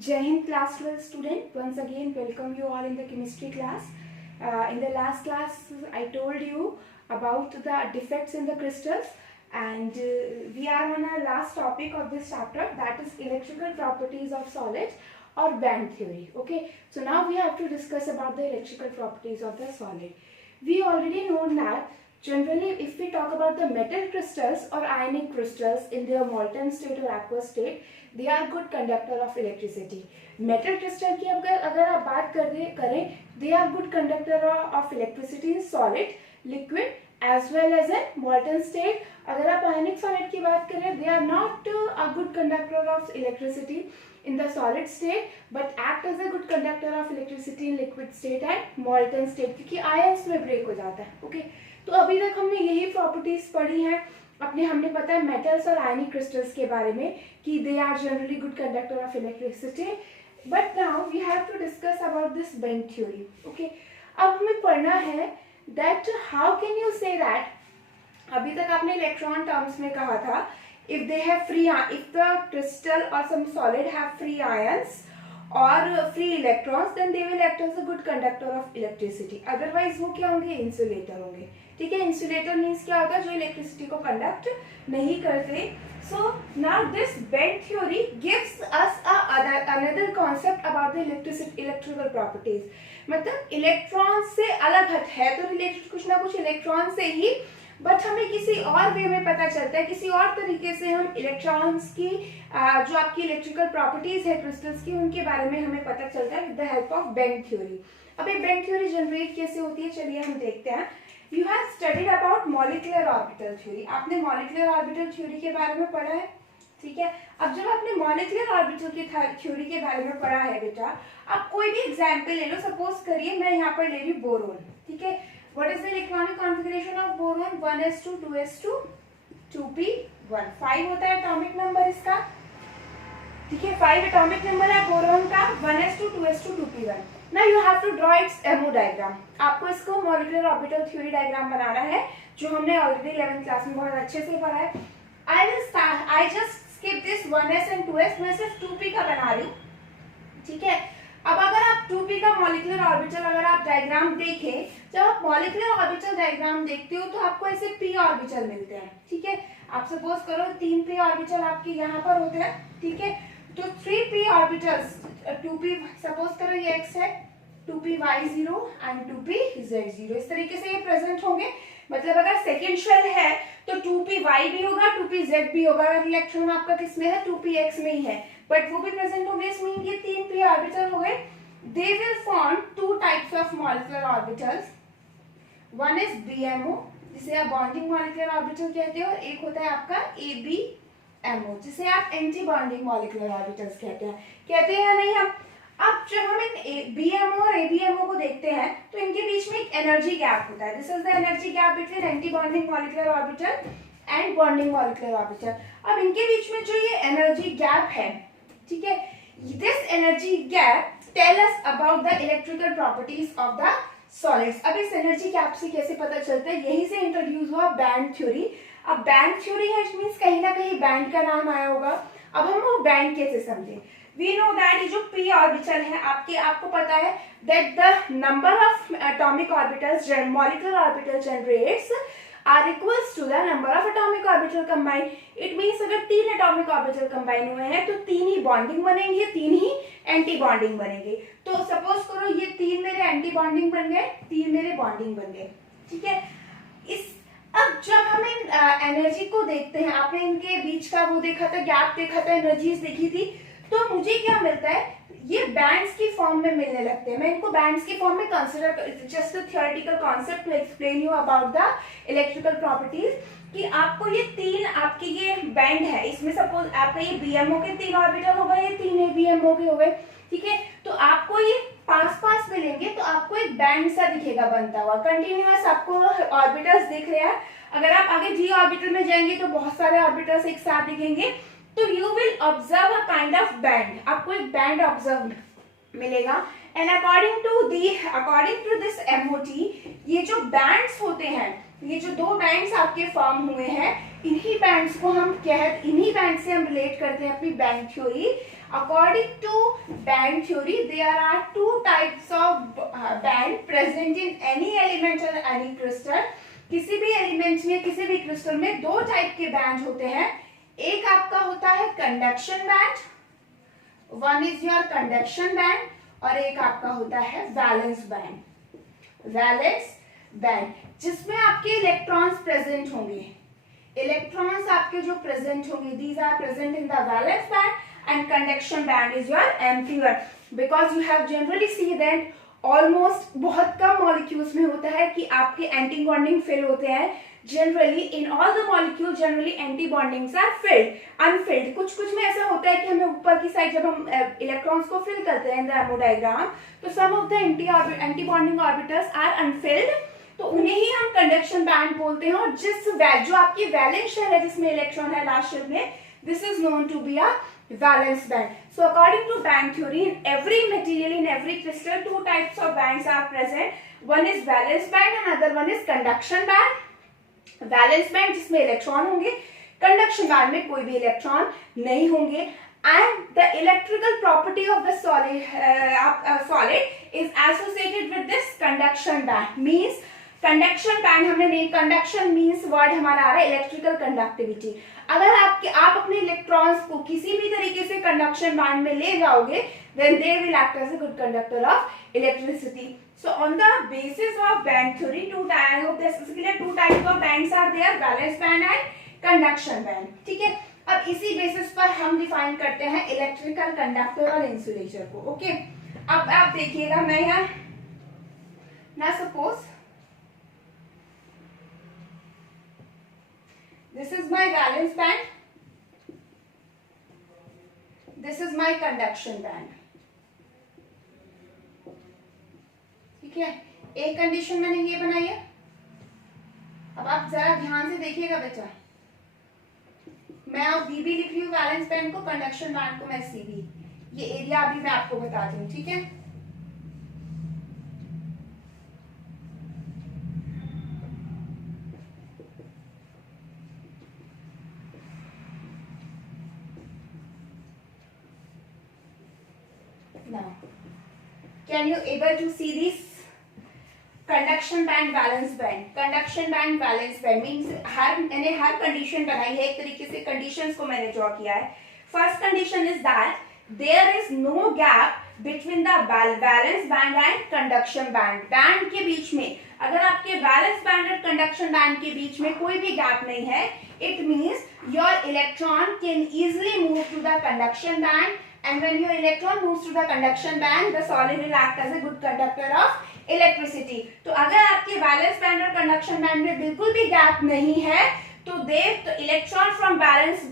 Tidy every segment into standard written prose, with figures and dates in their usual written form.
Jai Hind class 12 student, once again welcome you all in the chemistry class. In the last class I told you about the defects in the crystals, and we are on our last topic of this chapter, that is electrical properties of solids or band theory. Okay, so now we have to discuss about the electrical properties of the solid. We already know that generally if we talk about the metal crystals or ionic crystals in their molten state or aqueous state, they are good conductor of electricity. Metal crystal की अगर आप बात करें, they are good conductor of electricity in solid, liquid as well as in molten state. अगर आप ionic solid की बात करें, they are not a good conductor of electricity in the solid state but act as a good conductor of electricity in liquid state and molten state, क्योंकि ions में break हो जाता है. Okay, तो अभी तक हमने यही प्रॉपर्टीज पढ़ी हैं. हमने पता है मेटल्स और आयनिक क्रिस्टल्स के बारे में कि they are generally good conductor of electricity. But now we have to discuss about this band theory. Okay, अब हमें पढ़ना है that how can you say that, अभी तक आपने इलेक्ट्रॉन टर्म्स में कहा था, if they have free, if the crystal और some solid have free ions और free electrons, then they will act as a good conductor of electricity. Otherwise वो क्या होंगे? इंसुलेटर होंगे. ठीक है, इंसुलेटर मीन्स क्या होता है? जो इलेक्ट्रिसिटी को कंडक्ट नहीं करते. So now this band theory gives us another concept about the electrical properties. मतलब इलेक्ट्रॉन से अलग हट है तो रिलेटेड कुछ ना कुछ इलेक्ट्रॉन से ही, बट हमें किसी और वे में पता चलता है, किसी और तरीके से हम इलेक्ट्रॉन्स की जो आपकी इलेक्ट्रिकल प्रॉपर्टीज है क्रिस्टल्स की, उनके बारे में हमें पता चलता है with the help of bend theory. अब ये बेंड थ्योरी जनरेट कैसे होती है, चलिए हम देखते हैं. You have studied about molecular orbital theory. आपने मॉलिक्यूलर ऑर्बिटल थ्योरी के बारे में पढ़ा है. ठीक है, अब जब आपने मॉलिक्यूलर ऑर्बिटल की थ्योरी के बारे में पढ़ा है बेटा, आप कोई भी एग्जाम्पल ले लो. सपोज करिए मैं यहाँ पर ले रही हूँ बोरोन. ठीक है, what is the electronic configuration of boron? 1s2 2s2 2p1. 5 होता है एटॉमिक नंबर इसका. ठीक है, 5 एटॉमिक नंबर है बोरोन का. 1s2 2s2 2p1. Now you have to draw its MO diagram. आपको इसको मॉलिक्यूलर ऑर्बिटल थ्योरी डायग्राम बनाना है, जो हमने ऑलरेडी 11th क्लास में बहुत अच्छे से पढ़ा है. I just skip this 1s and 2s. मैं सिर्फ 2p का बना रही हूँ. ठीक है, अब अगर आप 2p का मॉलिक्यूलर ऑर्बिटल अगर आप डायग्राम देखें, जब आप मॉलिक्यूलर ऑर्बिटल डायग्राम देखते हो तो आपको ऐसे p ऑर्बिटल मिलते हैं. ठीक है, आप सपोज करो 3p ऑर्बिटल आपके यहाँ पर होते हैं. ठीक है, तो 3p ऑर्बिटल्स, 2p सपोज करो ये x है, 2p y0 and 2p z0, इस तरीके से ये प्रेजेंट होंगे. मतलब अगर सेकेंशियल है तो 2p y भी होगा, 2p z भी होगा. अगर इलेक्ट्रॉन आपका किस में है? 2p x में ही है, बट वो भी प्रेजेंट होंगे. इसमें ये 3p ऑर्बिटल हो गए. They will form two types of molecular orbitals. One is BMO, जिसे आप बॉन्डिंग मॉलिक्यूलर ऑर्बिटल कहते हो, और एक होता है आपका ABMO, जिसे आप एंटी बॉन्डिंग मॉलिक्यूलर ऑर्बिटल्स कहते हैं. कहते हैं या नहीं हम? अब जब हम इन BMO और ABMO को देखते हैं तो इनके बीच में एक एनर्जी गैप होता है. This is the energy gap between anti bonding molecular orbital and bonding molecular orbital. अब इनके बीच में जो ये एनर्जी गैप है, ठीक है, this energy gap tell us about the electrical properties of the solids. अब इस एनर्जी गैप से कैसे पता चलता है? यही से इंट्रोड्यूस हुआ बैंड थ्योरी. अब बैंड थ्योरी है, इट मींस कहीं ना कहीं बैंड का नाम आया होगा. अब हम वो बैंड कैसे समझें? वी नो दैट ये जो p ऑर्बिटल है आपको पता है that the number of atomic orbitals molecular orbital generates are equals to the number of atomic orbital combine. It means अगर 3 एटॉमिक ऑर्बिटल कंबाइन हुए हैं तो 3 ही बॉन्डिंग बनेंगे, 3 ही एंटी बॉन्डिंग बनेंगे. तो सपोज करो ये 3 मेरे एंटी बॉन्डिंग बन गए, 3 मेरे बॉन्डिंग बन गए. ठीक है, अब जब हम इन एनर्जी को देखते हैं, आपने इनके बीच का वो देखा था, गैप देखा था, एनर्जीज देखी थी, तो मुझे क्या मिलता है? ये बैंड्स की फॉर्म में मिलने लगते हैं. मैं इनको बैंड्स की फॉर्म में consider, just a theoretical concept to explain you about the electrical properties, कि आपको ये 3 आपके ये बैंड है, इसमें सपोज आपका ये BMO के 3 ऑर्बिटल हो गए, ये 3 ABMO के हो गए. ठीक है, तो आपको ये पास मिलेंगे तो आपको एक बैंड सा दिखेगा बनता हुआ, कंटिन्यूअस आपको ऑर्बिटल्स दिख रहे हैं. अगर आप आगे d ऑर्बिटल में जाएंगे तो बहुत सारे ऑर्बिटल्स एक साथ दिखेंगे, तो you will observe a kind of band. आपको एक बैंड ऑब्जर्व मिलेगा. And according to this MOT, ये जो बैंड्स होते हैं, ये जो 2 बैंड्स आपके फॉर्म हुए हैं, इन्हीं बैंड्स से हम रिलेट करते हैं अपनी band theory. According to band theory, there are two types of band present in any element or any crystal. किसी भी एलिमेंट में, किसी भी क्रिस्टल में दो टाइप के बैंड होते हैं. एक आपका होता है conduction band, one is your conduction band, और एक आपका होता है वैलेंस बैंड. वैलेंस बैंड जिसमें आपके इलेक्ट्रॉन्स प्रेजेंट होंगे. इलेक्ट्रॉन्स आपके जो प्रेजेंट होंगे, these are present in the valence band, and conduction band is your empty one, because you have generally see that almost बहुत कम molecules में होता है कि आपके anti bonding fill होते हैं. Generally in all the molecules generally anti bondings are filled, unfilled. कुछ में ऐसा होता है कि हमें ऊपर की साइड जब हम इलेक्ट्रॉन्स को फिल करते हैं in the MO diagram, तो some of the anti bonding orbitals are unfilled, तो उन्हें ही हम कंडक्शन बैंड बोलते हैं. और जो आपकी वैलेंस शेल है जिसमें इलेक्ट्रॉन है लास्ट शेल में, this is known to be a valence band. So according to band theory, in every material, in every crystal, two types of bands are present. One is valence band and other one is conduction band. Valence band जिसमें electron होंगे, conduction band में कोई भी electron नहीं होंगे. And the electrical property of the solid is associated with this conduction band. Means conduction band हमने नहीं, conduction means word हमारा आ रहा है इलेक्ट्रिकल कंडक्टिविटी. अगर आप अपने इलेक्ट्रॉन्स को किसी भी तरीके से कंडक्शन बैंड में ले जाओगे, then they will act as a good conductor of electricity. So on the basis of band theory, two types of bands are there, valence band and conduction band. ठीक है, अब इसी बेसिस पर हम define करते हैं इलेक्ट्रिकल कंडक्टर और insulator को. ओके, अब आप देखिएगा, मैं यहाँ ना suppose this is my valence band, this is my conduction band. ठीक है, एक कंडीशन मैंने ये बनाई है. अब आप जरा ध्यान से देखिएगा बच्चा, मैं अब VB लिख रही हूँ वैलेंस बैंड को, कंडक्शन बैंड को मैं CB. ये एरिया अभी मैं आपको बताती हूँ. ठीक है, now can you able to see this conduction band valence band. conduction band valence band means मैंने हर कंडीशन बनाई है, एक तरीके से कंडीशंस को मैंने ड्रॉ किया है. First condition is that there is no gap between the valence band and conduction band. Band के बीच में, अगर आपके वैलेंस बैंड और कंडक्शन बैंड के बीच में कोई भी गैप नहीं है, it means your electron can easily move to the conduction band. And when your electron moves to the conduction band, the solid will act as a good conductor of electricity. तो अगर आपके valence band और conduction band में बिल्कुल भी gap नहीं है, तो electron from valence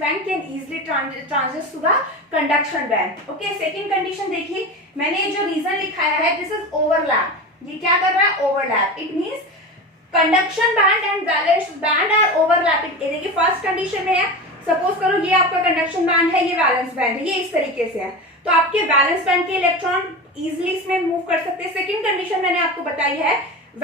band can easily transit to the conduction band. Okay, second condition देखिए, मैंने जो रीजन लिखाया है, this is overlap. ये क्या कर रहा है? Overlap. It means conduction band and valence band are overlapping. ये देखिए फर्स्ट कंडीशन में है, सपोज करो ये आपका कंडक्शन बैंड है, ये वैलेंस बैंड है, ये इस तरीके से है, तो आपके वैलेंस बैंड के इलेक्ट्रॉन इजीली इसमें मूव कर सकते हैं. सेकंड कंडीशन मैंने आपको बताई है,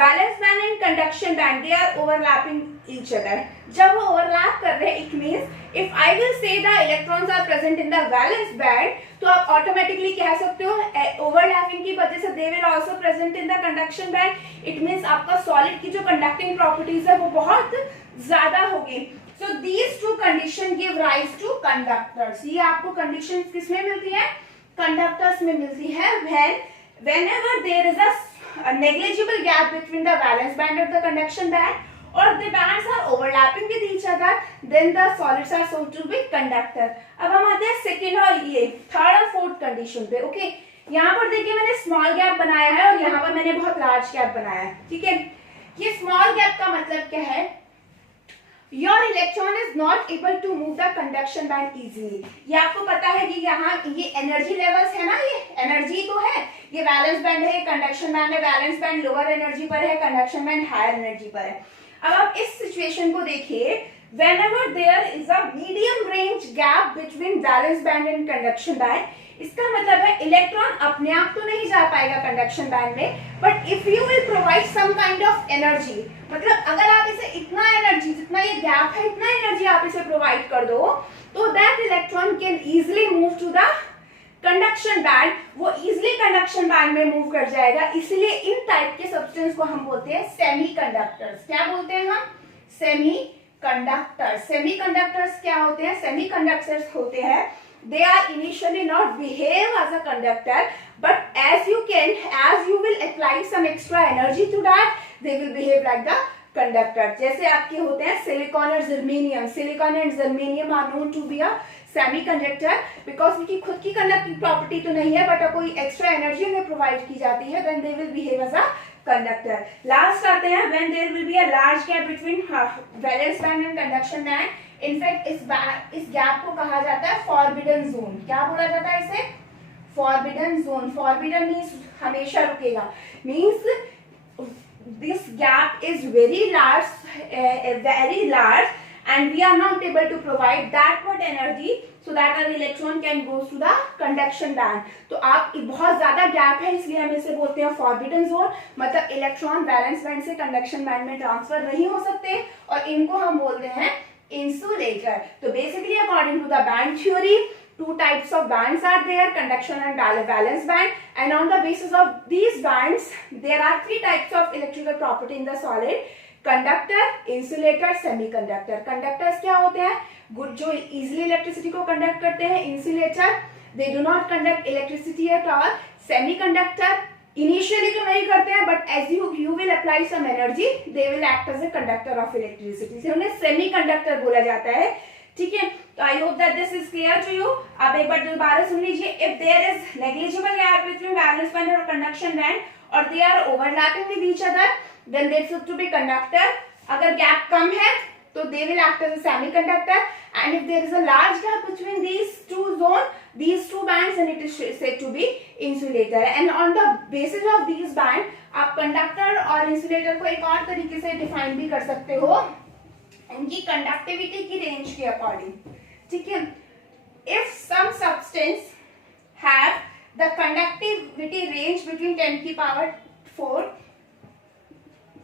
valence band and conduction band they are overlapping each other. जब वो ओवरलैप कर रहे हैं, it means if I will say the electrons are present in the valence band, तो आप ऑटोमेटिकली कह सकते हो ओवरलैपिंग की वजह से they will also present in the conduction band. It means आपका सॉलिड की जो कंडक्टिंग प्रॉपर्टीज है वो बहुत ज्यादा होगी. So these two conditions give rise to conductors. ये आपको conditions किसमें मिलती है? Conductors में मिलती है. Whenever there is a negligible gap between the valence band and the conduction band, or the bands are overlapping with each other, then the solids are shown to be conductor. अब हम आते हैं second और ये third और fourth condition पे. Okay, यहाँ पर देखिए मैंने स्मॉल गैप बनाया है और यहाँ पर मैंने बहुत लार्ज गैप बनाया है. ठीक है, ये स्मॉल गैप का मतलब क्या है? Your electron is not able to move the conduction band easily. ये आपको पता है कि यहाँ ये एनर्जी लेवल्स है ना, ये एनर्जी तो है, ये वैलेंस बैंड है, कंडक्शन बैंड है, वैलेंस बैंड लोअर एनर्जी पर है, कंडक्शन बैंड हायर एनर्जी पर है. अब आप इस सिचुएशन को देखिए, whenever there is a medium range gap between valence band and conduction band, इसका मतलब है इलेक्ट्रॉन अपने आप तो नहीं जा पाएगा कंडक्शन बैंड में, but if you will provide some kind of energy, मतलब अगर आप इसे इतना एनर्जी, जितना ये गैप है इतना एनर्जी आप इसे प्रोवाइड कर दो, तो that electron can easily move to the conduction band, वो इजिली कंडक्शन बैंड में मूव कर जाएगा। इसलिए इन टाइप के सब्सटेंस को हम बोलते हैं सेमीकंडक्टर्स। क्या बोलते हैं हम? सेमीकंडक्टर्स। सेमीकंडक्टर्स क्या होते हैं? सेमीकंडक्टर्स होते हैं, they are initially not behave as a conductor, but as you will apply some extra energy to that, they will behave like the conductor। जैसे आपके होते हैं सिलिकॉन और germanium. Silicon and germanium are known to be a semiconductor because उनकी खुद की conductive property तो नहीं है, बट कोई एक्स्ट्रा एनर्जी उन्हें प्रोवाइड की जाती है, then they will behave as a conductor. Last आते हैं when there will be a large gap between valence band and conduction band. In fact इस गैप को कहा जाता है फॉरबिडन जोन। क्या बोला जाता है इसे? Forbidden zone. फॉरबिडन मीन्स हमेशा रुकेगा, means this gap is very large and we are not able to provide that much energy so that an electron can go to the conduction band। तो आप बहुत ज्यादा गैप है इसलिए हम इसे बोलते हैं फॉरबिडन जोन, मतलब इलेक्ट्रॉन वैलेंस बैंड से कंडक्शन बैंड में ट्रांसफर नहीं हो सकते और इनको हम बोलते हैं इंसुलेटर। तो basically according to the band theory, two types of bands are there, conduction and valence band, and on the basis of these bands there are three types of electrical property in the solid: conductor, insulator, semiconductor. Conductors क्या होते हैं? Good, जो easily electricity को conduct करते हैं। Insulator, they do not conduct electricity at all. Semiconductor initially तो नहीं करते हैं, but as you will apply some energy they will act as a conductor of electricity, इसलिए उन्हें सेमीकंडक्टर बोला जाता है। ठीक है, तो I hope that this is clear to you. अब एक बार दोबारा सुन लीजिए। If there is negligible gap between valence band और कंडक्शन बैंड और they are overlapping with each other, then they should to be conductor। अगर गैप कम है तो they will act as a semiconductor, and if there is a large gap between these two bands, then it is said to be insulator। and on the basis of these band आप conductor और insulator को एक और तरीके से define भी कर सकते हो, इनकी कंडक्टिविटी की रेंज के अकॉर्डिंग। ठीक है, if some substance have the conductivity range between 10 की power 4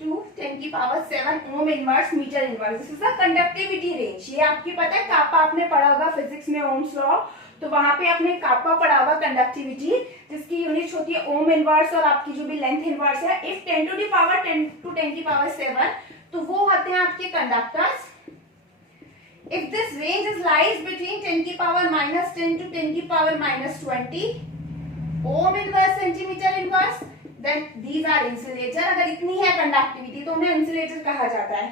to 10 की power 7 ohm inverse metre inverse, this is the conductivity range. ये आपकी पता है, कापा आपने पढ़ा होगा फिजिक्स में, ओम्स लॉ, तो वहां पे आपने कापा पढ़ा होगा कंडक्टिविटी, जिसकी यूनिट होती है ओम इनवर्स और आपकी जो भी लेंथ इनवर्स है। If 10 to the power 10 to 10 की पावर 7, तो वो होते हैं आपके conductors. If this range is lies between 10 की पावर -10 to 10 की power -20 ohm inverse centimetre inverse, then these are insulator। अगर इतनी है कंडक्टिविटी तो उन्हें इंसुलेटर कहा जाता है।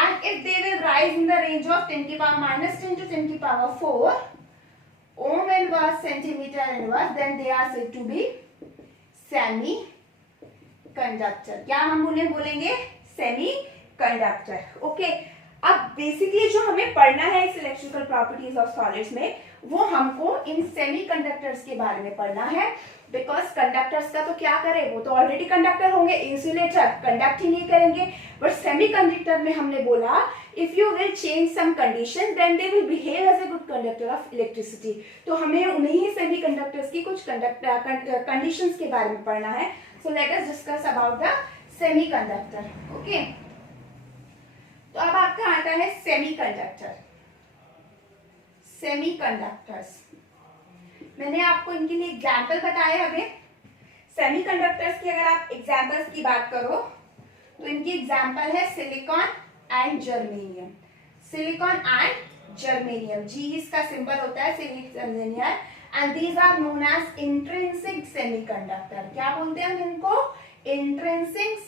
and if they will rise in the range of 10 की पावर -10 to 10 की power 4 ohm inverse centimeter inverse, then they are said to be semi conductor। क्या हम उन्हें बोलेंगे? Semi conductor. ओके, अब बेसिकली जो हमें पढ़ना है इस इलेक्ट्रिकल प्रॉपर्टीज ऑफ सॉलिड्स में, वो हमको इन सेमीकंडक्टर्स के बारे में पढ़ना है। बिकॉज कंडक्टर्स का तो क्या करें, वो तो ऑलरेडी कंडक्टर होंगे, इंसुलेटर कंडक्ट ही नहीं करेंगे, बट सेमीकंडक्टर में हमने बोला if you will change some condition then they will behave as a good conductor of electricity. तो हमें उन्हीं सेमीकंडक्टर्स की कुछ कंडीशंस के बारे में पढ़ना है। So let us discuss about the semiconductor. Okay, तो अब आपका आता है सेमीकंडक्टर। सेमीकंडक्टर्स मैंने आपको इनके लिए एग्जाम्पल बताए। अभी सेमीकंडक्टर्स की अगर आप एग्जाम्पल्स की बात करो तो इनकी एग्जाम्पल है silicon and germanium. Silicon and germanium, जी इसका सिंबल होता है silicon, and these are known as intrinsic semiconductor. क्या बोलते हैं हम इनको? Intrinsic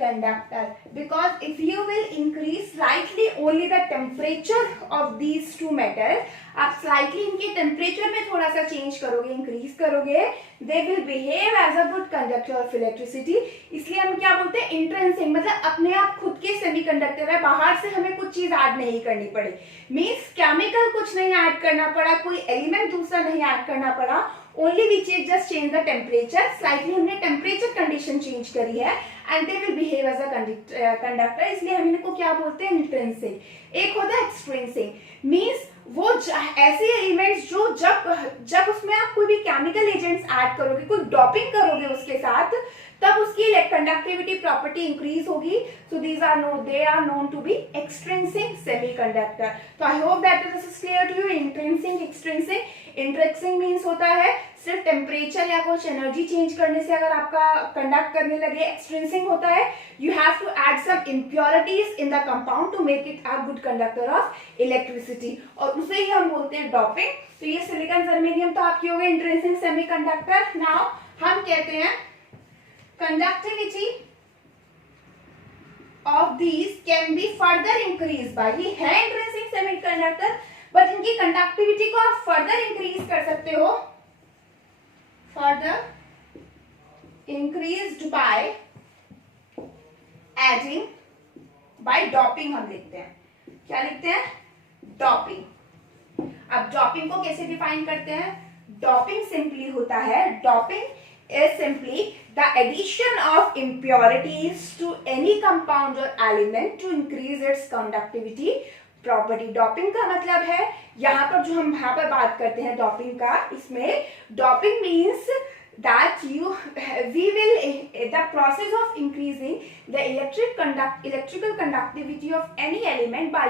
semiconductor, because if you will increase slightly only the temperature of these two metals, आप slightly इनके टेम्परेचर में थोड़ा सा चेंज करोगे, इंक्रीज करोगे, they will behave as a good conductor of electricity। इसलिए हम क्या बोलते हैं? इंट्रिंसिक, मतलब अपने आप खुद के सेमीकंडक्टर है, बाहर से हमें कुछ चीज ऐड नहीं करनी पड़ी, मीन्स केमिकल कुछ नहीं ऐड करना पड़ा, कोई एलिमेंट दूसरा नहीं ऐड करना पड़ा, only we just change the temperature, slightly हमने टेम्परेचर कंडीशन चेंज करी है, and they will behave as a conductor. इसलिए हम इनको क्या बोलते हैं? इंट्रिंसिक। एक होता है एक्सट्रिंसिक, मीन्स वो ऐसे एलिमेंट्स जो जब उसमें आप कोई भी केमिकल एजेंट्स ऐड करोगे, कोई डॉपिंग करोगे उसके साथ, तब उसकी कंडक्टिविटी प्रॉपर्टी इंक्रीज होगी. So they are known to be extrinsic semiconductor. तो I hope that this is clear to you. Intrinsic, extrinsic. Intrinsic means होता है सिर्फ टेम्परेचर या कुछ एनर्जी चेंज करने से अगर आपका कंडक्ट करने लगे. एक्सट्रिंसिक होता है you have to add some impurities in the compound to make it a good conductor of electricity, और उसे ही हम बोलते हैं डोपिंग. तो ये सिलिकॉन, जर्मेनियम तो आपकी हो गई इंट्रिंसिक सेमीकंडक्टर. नाउ हम कहते हैं conductivity of these can be further increase by, ये है इंट्रिंसिक सेमीकंडक्टर बट इनकी कंडक्टिविटी को आप फर्दर इंक्रीज कर सकते हो. Further increased by adding, by doping हम लिखते हैं. क्या लिखते हैं? डोपिंग. अब डोपिंग को कैसे डिफाइन करते हैं? डोपिंग सिंपली होता है, doping is simply the addition of impurities to any compound और element to increase its conductivity property. Doping का मतलब है, यहाँ पर जो हम यहाँ पर बात करते हैं डोपिंग का, इसमें doping means that we will the process of increasing the electrical conductivity of any element by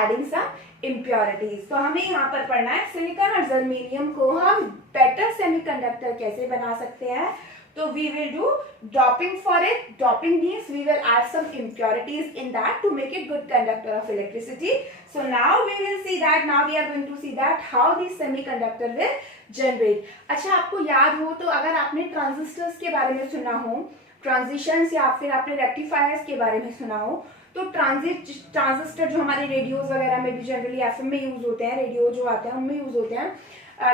adding some impurities. तो हमें यहाँ पर पढ़ना है सिलिकॉन और जर्मेनियम को हम बेटर सेमीकंडक्टर कैसे बना सकते हैं. तो we will do doping for it. Doping means we will add some impurities in that to make it good conductor of electricity. So now we will see that, now we are going to see that how this semiconductor will generate. अच्छा, आपको याद हो तो अगर आपने transistors के बारे में सुना हो, ट्रांजिशंस या फिर आपने रेक्टिफायर्स के बारे में सुना हो, तो ट्रांजिस्टर जो हमारे रेडियोज वगैरह में भी जनरली एफएम में यूज होते हैं, रेडियो जो आते हैं उनमें यूज होते हैं.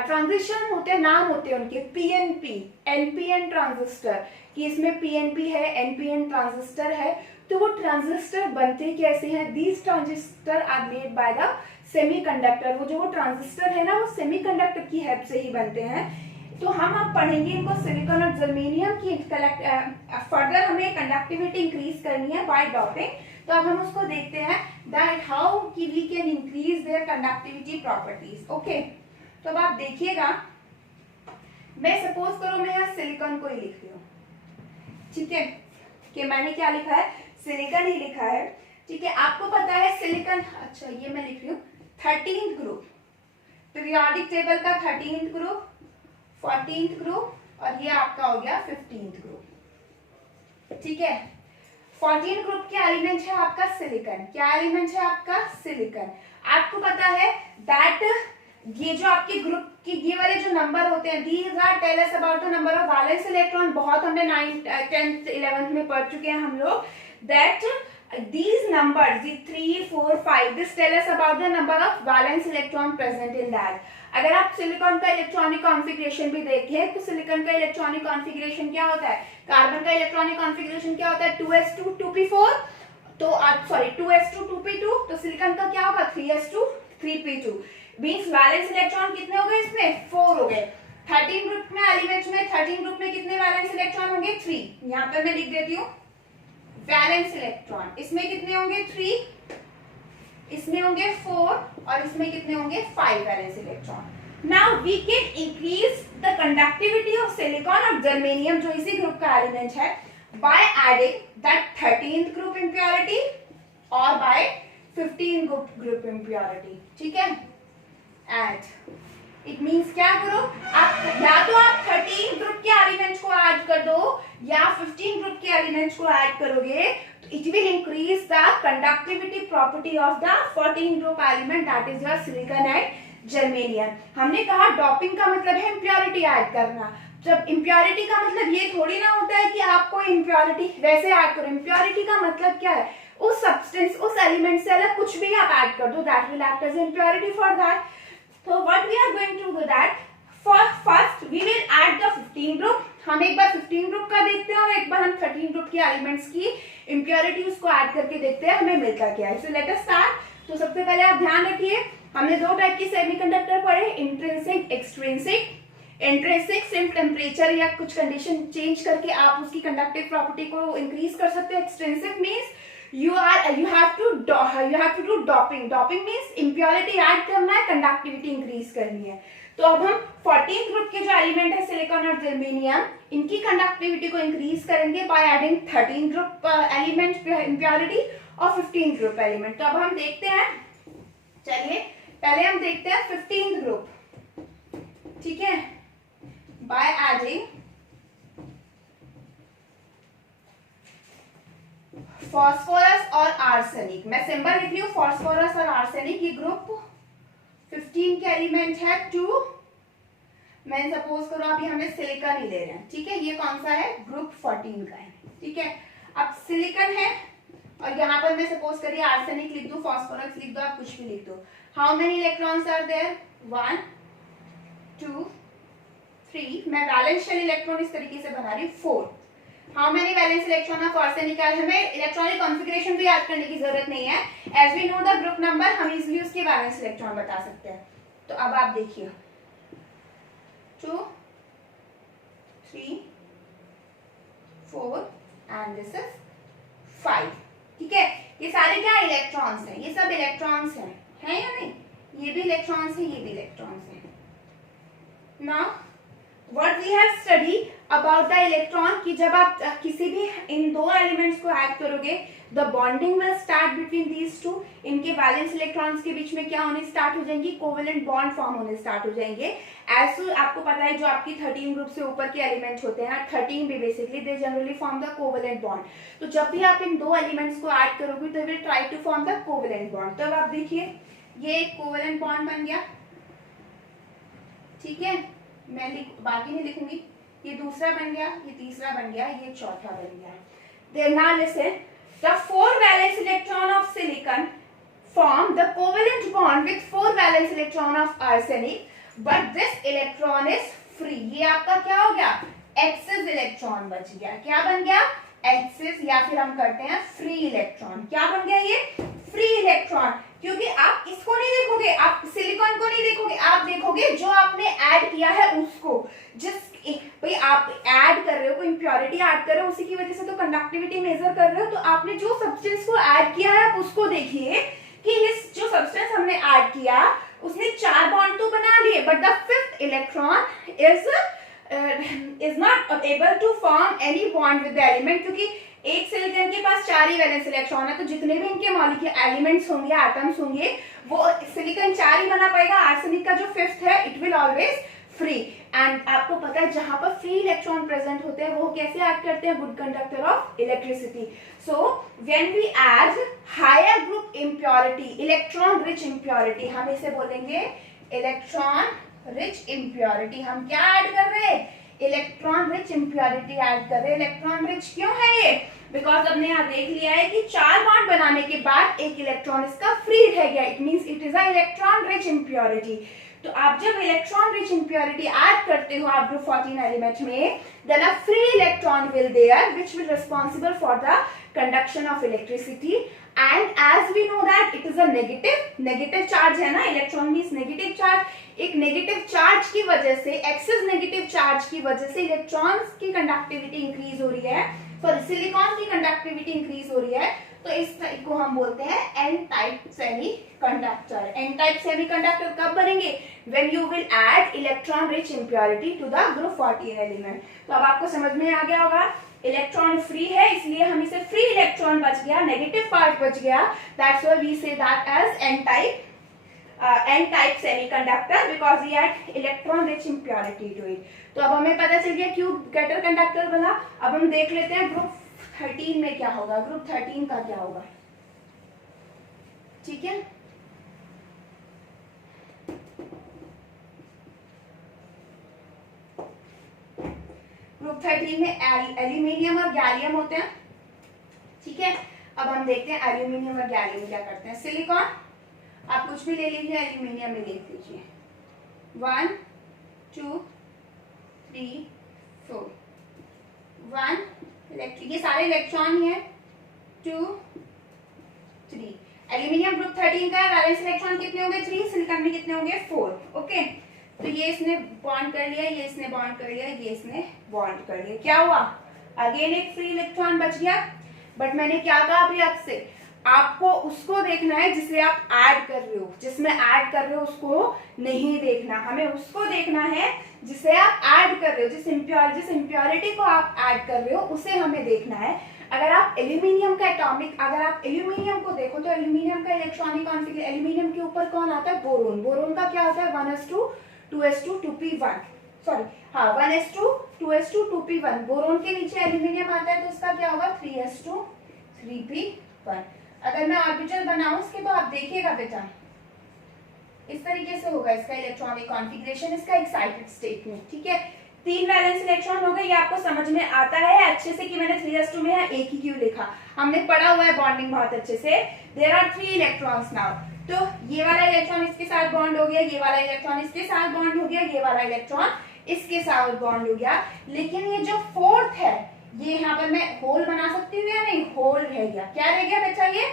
ट्रांजिशन होते हैं, नाम होते हैं उनके पीएनपी, एनपीएन ट्रांजिस्टर, कि इसमें पीएनपी है, एनपीएन ट्रांजिस्टर है. तो वो ट्रांजिस्टर बनते कैसे हैं? These transistor are made by the semiconductor. वो ट्रांजिस्टर है ना, वो सेमीकंडक्टर की हेल्प से ही बनते हैं. तो हम अब पढ़ेंगे इनको सिलिकॉन और जर्मेनियम की फर्दर हमें कंडक्टिविटी इंक्रीज करनी है बाय डोपिंग. तो अब हम उसको देखते हैं दैट हाउ कि we can increase their conductivity properties. Okay, तो अब आप देखिएगा, मैं सपोज करो मैं यहाँ सिलिकॉन को ही लिख रही हूँ, ठीक है, कि मैंने क्या लिखा है? सिलिकॉन ही लिखा है. ठीक है, आपको पता है सिलिकॉन, अच्छा ये मैं लिख रही हूँ 13th ग्रुप, पीरियोडिक टेबल का 13th ग्रुप, 14th ग्रुप, और ये आपका हो गया 15th ग्रुप. ठीक है, 14th ग्रुप के एलिमेंट है आपका सिलिकॉन. क्या एलिमेंट है आपका? सिलिकॉन. आपको पता है दैट ये जो आपके ग्रुप की ये वाले जो नंबर होते हैं, these are tell us about the number of valence electron. बहुत हमने 9th 10th 11th में पढ़ चुके हैं हम लोग that these numbers, the 3 4 5, this tell us about the number of valence electron present in that. अगर आप सिलिकॉन का इलेक्ट्रॉनिक कॉन्फ़िगरेशन भी देखें तो सिलिकॉन का इलेक्ट्रॉनिक कॉन्फ़िगरेशन क्या होता है? कार्बन का इलेक्ट्रॉनिक कॉन्फ़िगरेशन क्या होता है? 2s2 2p4. तो आप सॉरी 2s2 2p2. तो सिलिकॉन का क्या होगा? 3s2 3p2. Means valence electron कितने हो गए इसमें? 4 हो गए. 13 ग्रुप में एलिमेंट्स में 13 ग्रुप में कितने वैलेंस इलेक्ट्रॉन होंगे? 3. यहाँ पे मैं लिख देती हूँ वैलेंस इलेक्ट्रॉन. इसमें कितने होंगे? 3, इसमें होंगे 4, और इसमें कितने होंगे? 5 valence electron. Now we can increase the conductivity of silicon और जर्मेनियम जो इसी ग्रुप का एलिमेंट है by adding that 13th group impurity और बाय 15th ग्रुप इम्प्योरिटी. ठीक है, एड इट मीन्स क्या करो आप, या तो आप 13 ग्रुप के एलिमेंट्स को ऐड कर दो या 15 ग्रुप के एलिमेंट्स को ऐड करोगे तो it will increase the conductivity property of the 14 group element that is your silicon and germanium. हमने कहा डोपिंग का मतलब है इम्प्योरिटी ऐड करना. जब इम्प्योरिटी का मतलब ये थोड़ी ना होता है कि आपको इम्प्योरिटी वैसे ऐड करो. इम्प्योरिटी का मतलब क्या है? उस सब्सटेंस, उस एलिमेंट से अलग कुछ भी आप ऐड कर दो, that will act as impurity for that. So what we are going to do that first we will add the 15 group. हम एक बार 15 ग्रुप का देखते हैं और एक बार हम 13 ग्रुप के एलिमेंट्स की इम्प्योरिटी उसको ऐड करके देखते हैं हमें मिलता क्या है. So let us start. तो सबसे पहले आप ध्यान रखिए हमने दो टाइप के सेमीकंडक्टर पढ़े, इंट्रिंसिक, एक्सट्रिंसिक. इंट्रिंसिक सिर्फ टेम्परेचर या कुछ कंडीशन चेंज करके आप उसकी कंडक्टिव प्रॉपर्टी को इंक्रीज कर सकते हैं. Extrinsic means you have to do doping. Doping means impurity add करना है, कंडक्टिविटी इंक्रीज करनी है. तो अब हम 14th ग्रुप के जो एलिमेंट है सिलिकॉन और जर्मेनियम, इनकी कंडक्टिविटी को इंक्रीज करेंगे by adding 13 group element impurity और 15 ग्रुप एलिमेंट। तो अब हम देखते हैं, चलिए पहले हम देखते हैं 15 ग्रुप, ठीक है, बाय एडिंग फॉस्फोरस और आर्सेनिक। मैं सिंबल लिख रही हूँ फॉस्फोरस और आर्सेनिक, ये ग्रुप 15 के एलिमेंट है। 2 मैं सपोज करो अभी हमें सिलिकॉन ही ले रहे हैं, ठीक है, ये कौन सा है, ग्रुप 14 का है, ठीक है। अब सिलिकॉन है और यहाँ पर मैं सपोज करिए आर्सेनिक लिख दूं, फॉस्फोरस लिख दो, आप कुछ भी लिख दो। How many electrons are there, 1 2 3, मैं वैलेंस शेल इलेक्ट्रॉन इस तरीके से बना रही हूँ 4। How many valence electron of arsenic, हमें इलेक्ट्रॉनिक कॉन्फ़िगरेशन भी याद करने की जरूरत नहीं है, as we know the group number हम इजीली उसके वैलेंस इलेक्ट्रॉन बता सकते हैं। तो अब आप देखिए 2 3 4 एंड दिस इज 5, ठीक है। ये सारे क्या इलेक्ट्रॉन्स हैं, ये सब इलेक्ट्रॉन्स हैं या नहीं, ये भी इलेक्ट्रॉन्स हैं, ये भी इलेक्ट्रॉन्स हैं। Now what we have study about the electron, कि जब आप किसी भी इन दो एलिमेंट्स को ऐड करोगे the bonding will start between these two, इनके वैलेंस इलेक्ट्रॉन्स के बीच में क्या होने स्टार्ट हो जाएंगी, कोवेलेंट बॉन्ड फॉर्म होने स्टार्ट हो जाएंगे। एज आपको पता है जो आपकी 13 ग्रुप से ऊपर के एलिमेंट होते हैं, 13 भी basically they generally form the covalent bond. तो जब भी आप इन दो एलिमेंट्स को ऐड करोगे तो will try to form the covalent bond. तो अब आप देखिए ये एक कोवेलेंट बॉन्ड बन गया, ठीक है, मैं बाकी नहीं लिखूंगी, ये दूसरा बन गया, ये तीसरा बन गया, ये चौथा बन गया। Then now listen, the 4 valence electron of silicon form the covalent bond with 4 valence electron of arsenic, but this electron is free। ये आपका क्या हो गया, एक्सेस इलेक्ट्रॉन बच गया, क्या बन गया, एक्सेस, या फिर हम करते हैं फ्री इलेक्ट्रॉन। क्या बन गया ये, फ्री इलेक्ट्रॉन, क्योंकि आप इसको नहीं देखोगे, आप सिलिकॉन को नहीं देखोगे, आप देखोगे जो आपने ऐड किया है उसको। जिस भाई आप ऐड कर रहे हो, कोई इंप्योरिटी ऐड कर रहे हो, उसी की वजह से तो कंडक्टिविटी मेजर कर रहे हो। तो आपने जो सब्सटेंस को ऐड किया है आप उसको देखिए कि इस जो सब्सटेंस हमने ऐड किया उसने 4 बॉन्ड तो बना लिए, but the 5th electron is not able to form any bond with the element, क्योंकि एक सिलिकॉन के पास 4 ही वैलेंस इलेक्ट्रॉन है, तो जितने भी इनके मॉलिक्यूल एलिमेंट्स होंगे, एटम्स होंगे, वो सिलिकॉन 4 ही बना पाएगा। आर्सेनिक का जो 5th है it will always free. And आपको पता है जहां पर फ्री इलेक्ट्रॉन प्रेजेंट होते हैं वो कैसे ऐड करते हैं, good conductor of electricity. So when we add higher group impurity, electron rich impurity, हम इसे बोलेंगे इलेक्ट्रॉन रिच इम्प्योरिटी। हम क्या ऐड कर रहे हैं, इलेक्ट्रॉन रिच इम्प्योरिटी ऐड कर रहे हैं। इलेक्ट्रॉन रिच क्यों है ये, बिकॉज हमने यहाँ देख लिया है कि 4 बॉन्ड बनाने के बाद एक इलेक्ट्रॉन इसका फ्री रह गया, it means it is a electron rich impurity. तो आप जब इलेक्ट्रॉन रिच इम्प्योरिटी ऐड करते हो आप ग्रुप 14 एलिमेंट में, then a free electron will there which will responsible for the conduction of electricity. And as we know that it is a negative charge है ना, electron means negative charge. एक negative charge की वजह से, access negative charge की वजह से electrons की कंडक्टिविटी इंक्रीज हो रही है, सॉरी सिलिकॉन की कंडक्टिविटी इंक्रीज हो रही है। तो इस टाइप को हम बोलते हैं N type semiconductor. N type semiconductor कब बनेंगे, when you will add electron rich impurity to the group 14 element. तो अब आपको समझ में आ गया होगा, इलेक्ट्रॉन फ्री है इसलिए हम इसे फ्री इलेक्ट्रॉन बच गया, नेगेटिव पार्ट बच गया, that's why we say that as N type semiconductor because we add electron rich impurity to it. तो अब हमें पता चल गया क्यों गेटर कंडक्टर बना। अब हम देख लेते हैं ग्रुप 13 में क्या होगा, ग्रुप 13 का क्या होगा, ठीक है। ग्रुप 13 में एल्यूमिनियम और गैलियम होते हैं, ठीक है। अब हम देखते हैं एल्यूमिनियम और गैलियम क्या करते हैं। सिलिकॉन आप कुछ भी ले लीजिए, एल्यूमिनियम में लिख लीजिए 1 2 3 4, 1 इलेक्ट्रॉन, ये सारे इलेक्ट्रॉन ही है, 2 3। एल्यूमिनियम ग्रुप 13 का वैलेंस इलेक्ट्रॉन कितने होंगे, 3, सिलिकॉन में कितने होंगे, 4। ओके, तो ये इसने बॉन्ड कर लिया, ये इसने बॉन्ड कर लिया, ये इसने बॉन्ड कर लिया, क्या हुआ, अगेन एक फ्री इलेक्ट्रॉन बच गया। बट मैंने क्या कहा अभी आपसे, आपको उसको देखना है जिसे आप ऐड कर रहे हो, उसको नहीं देखना, हमें उसको देखना है जिसे आप रहे हो, जिस इम्प्योरिटी को आप ऐड कर रहे हो उसे हमें देखना है। अगर आप एल्यूमिनियम को देखो तो एल्यूमिनियम का इलेक्ट्रॉनिक कॉन्फिगरेशन, एल्यूमिनियम के ऊपर कौन आता है, बोरोन। बोरोन का क्या होता है 1s2 2s2 2p1, सॉरी हाँ 1s2 2s2 2p1। बोरोन के नीचे एल्यूमिनियम आता है तो उसका क्या होगा 3s2 3p1। अगर मैं ऑर्बिटल बनाऊं इसके तो आप देखिएगा बेटा इस तरीके से होगा इसका इलेक्ट्रॉनिक कॉन्फिगरेशन, इसका एक्साइटेड स्टेट में। ठीक है, 3 वैलेंस इलेक्ट्रॉन हो गए, ये आपको समझ में आता है अच्छे से कि मैंने 3s2 में यहाँ एक ही क्यों लिखा, हमने पढ़ा हुआ है बॉन्डिंग बहुत अच्छे से। देयर आर 3 इलेक्ट्रॉन्स नाउ, तो ये वाला इलेक्ट्रॉन इसके साथ बॉन्ड हो गया, ये वाला इलेक्ट्रॉन इसके साथ बॉन्ड हो गया, ये वाला इलेक्ट्रॉन इसके साथ बॉन्ड हो गया। लेकिन ये जो फोर्थ है ये यहाँ पर मैं होल बना सकती हूँ या नहीं, होल रह गया। क्या रह गया बच्चा, ये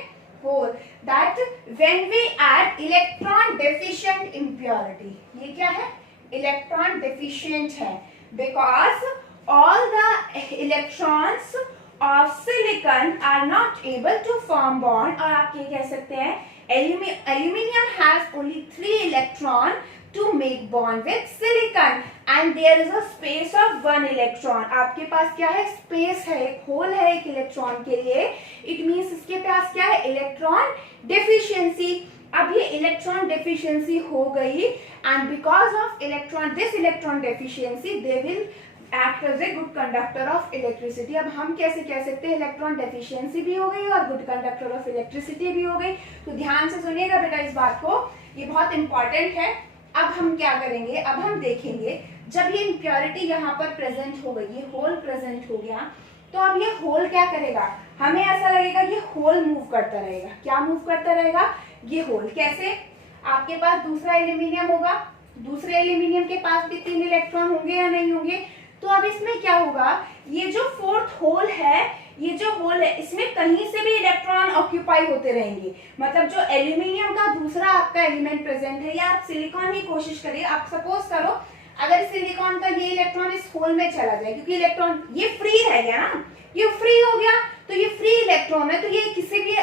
hole. That when we add electron deficient impurity, ये क्या है, इलेक्ट्रॉन डेफिशिएंट है, because all the electrons of silicon are not able to form bond. और आप ये कह सकते हैं aluminium has only 3 electron to make bond with silicon and there is a space of 1 electron। आपके पास क्या है, स्पेस है, एक होल है एक इलेक्ट्रॉन के लिए। इट मीन्स इसके पास क्या है, इलेक्ट्रॉन डेफिशिएंसी। अब ये इलेक्ट्रॉन डेफिशिएंसी हो गई and because of this electron deficiency they will act as a good conductor of electricity. अब हम कैसे कह सकते हैं, इलेक्ट्रॉन डेफिशिएंसी भी हो गई और गुड कंडक्टर ऑफ इलेक्ट्रिसिटी भी हो गई। तो ध्यान से सुनिएगा बेटा इस बात को, ये बहुत इंपॉर्टेंट है। अब हम क्या करेंगे, अब हम देखेंगे जब ये इम्प्योरिटी यहाँ पर प्रेजेंट हो गई, ये होल प्रेजेंट हो गया, तो अब ये होल क्या करेगा, हमें ऐसा लगेगा ये होल मूव करता रहेगा। क्या मूव करता रहेगा, ये होल। कैसे, आपके पास दूसरा एल्यूमिनियम होगा, दूसरे एल्यूमिनियम के पास भी 3 इलेक्ट्रॉन होंगे या नहीं होंगे। तो अब इसमें क्या होगा, ये जो फोर्थ होल है, ये जो होल है इसमें कहीं से भी इलेक्ट्रॉन ऑक्यूपाई होते रहेंगे। मतलब जो एल्यूमिनियम का दूसरा आपका एलिमेंट प्रेजेंट है, या आप सिलिकॉन की कोशिश करिए, आप सपोज करो अगर सिलिकॉन का ये इलेक्ट्रॉन इस होल में चला जाए, क्योंकि इलेक्ट्रॉन ये फ्री रह गया ना, ये फ्री हो गया, तो ये फ्री इलेक्ट्रॉन है, तो ये किसी भी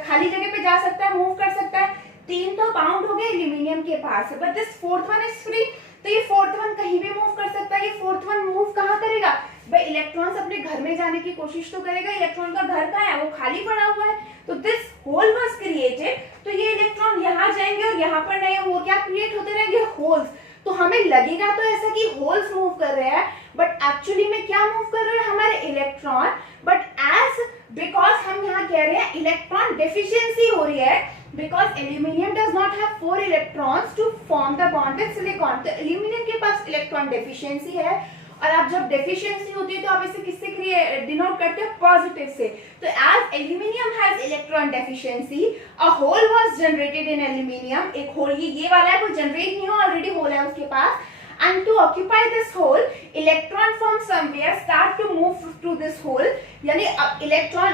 खाली जगह पे जा सकता है, मूव कर सकता है। 3 तो बाउंड हो गए एल्यूमिनियम के पास, but this fourth one is free, तो ये फोर्थ वन कहीं भी मूव कर सकता है। ये फोर्थ वन मूव कहाँ करेगा भाई, इलेक्ट्रॉन्स अपने घर में जाने की कोशिश तो करेगा, इलेक्ट्रॉन का घर कहाँ है, वो खाली पड़ा हुआ है। तो दिस होल वाज क्रिएटेड, तो ये इलेक्ट्रॉन यहाँ जाएंगे और यहाँ पर नए होल क्या क्रिएट होते रहेंगे, होल्स। तो हमें लगेगा तो ऐसा कि होल्स मूव कर रहे हैं, बट एक्चुअली में क्या मूव कर रहे हैं, हमारे इलेक्ट्रॉन। बट एज बिकॉज हम यहाँ कह रहे हैं इलेक्ट्रॉन डेफिशिएंसी हो रही है, because aluminium does not have 4 electrons to form the bond with silicon। तो एल्यूमिनियम के पास इलेक्ट्रॉन डेफिशिएंसी है, और आप जब डेफिशिएंसी होती है तो आप इसे किससे डिनोट करते हो, पॉजिटिव से। तो as aluminium has electron deficiency, a hole was generated in aluminium. एक होल ये वाला है, कोई जनरेट नहीं हो, ऑलरेडी होल है उसके पास। And to occupy this hole, electron from somewhere start to move to this hole। यानी इलेक्ट्रॉन,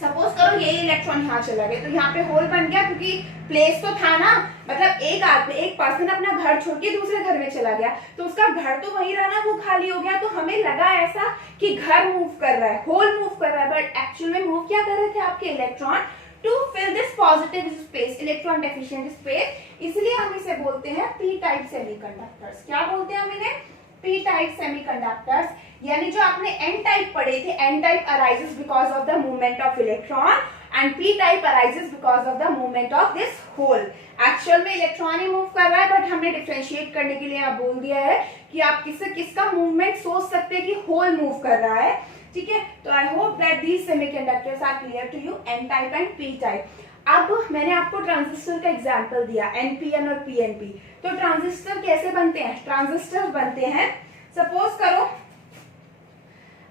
सपोज करो ये इलेक्ट्रॉन यहाँ चला गया, तो यहाँ पे होल बन गया, क्योंकि प्लेस तो था ना। मतलब एक पर्सन अपना घर छोड़ के दूसरे घर में चला गया, तो उसका घर तो वहीं रहा ना, वो खाली हो गया। तो हमें लगा ऐसा कि घर मूव कर रहा है, होल मूव कर रहा है, बट एक्चुअल में मूव क्या कर रहे थे आपके electron, to fill this positive space, electron deficient space. इसलिए हम इसे बोलते हैं पी टाइप सेमीकंडक्टर्स। क्या बोलते हैं हम इन्हें, पी टाइप सेमीकंडक्टर्स। यानी जो आपने एन टाइप पढ़े थे, N type arises because of the movement of electron and P type arises because of the movement of this hole. Actual में इलेक्ट्रॉन ही मूव कर रहा है, बट हमने डिफरेंशिएट करने के लिए यहाँ बोल दिया है कि आप किसका मूवमेंट सोच सकते हैं कि होल मूव कर रहा है। ठीक है, तो I hope that these semiconductors are clear to you, N type and P type. अब मैंने आपको ट्रांजिस्टर का एग्जांपल दिया, एनपीएन और पीएनपी। तो ट्रांजिस्टर कैसे बनते हैं, ट्रांजिस्टर बनते हैं, सपोज करो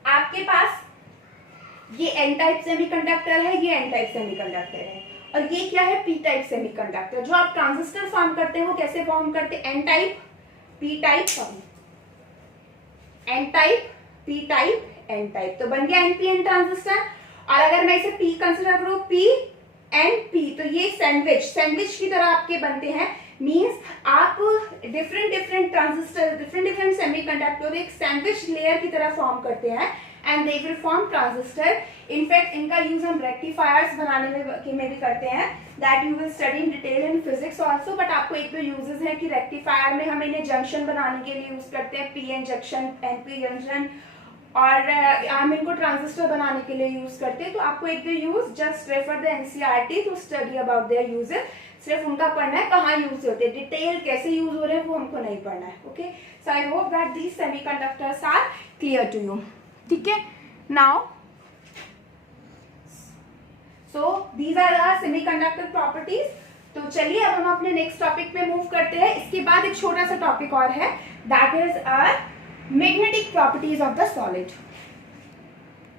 आपके पास ये एन टाइप सेमीकंडक्टर है, ये एन टाइप सेमीकंडक्टर है, और ये क्या है, पी टाइप सेमीकंडक्टर। जो आप ट्रांजिस्टर फॉर्म करते हैं वो कैसे फॉर्म करते हैं, N type P type, N type P type N type, तो बन गया एनपीएन ट्रांजिस्टर। और अगर मैं इसे पी कंसिडर करूं, पी एन पी, तो ये सैंडविच की तरह आपके बनते हैं। मींस आप डिफरेंट ट्रांजिस्टर, डिफरेंट सेमीकंडक्टर एक सैंडविच लेयर की तरह फॉर्म करते हैं, and they will form transistor. In fact इनका यूज हम रेक्टिफायर्स बनाने में भी करते हैं. That you will study in detail in physics also. But आपको एक दो यूजेस है कि रेक्टिफायर में हम इन्हें जंक्शन बनाने के लिए यूज करते हैं, पीएन जंक्शन, एनपी जंक्शन, और हम इनको ट्रांजिस्टर बनाने के लिए यूज करते हैं. तो आपको एक दो use, just refer the NCERT to study about their uses. सिर्फ उनका पढ़ना है कहाँ यूज होते हैं, डिटेल कैसे यूज हो रहे हैं वो हमको नहीं पढ़ना है. Okay, so I hope that these semiconductors are clear to you. ठीक है, now so these are our semiconductor properties. तो चलिए अब हम अपने नेक्स्ट टॉपिक पे मूव करते हैं. इसके बाद एक छोटा सा टॉपिक और है, that is magnetic properties of the solid.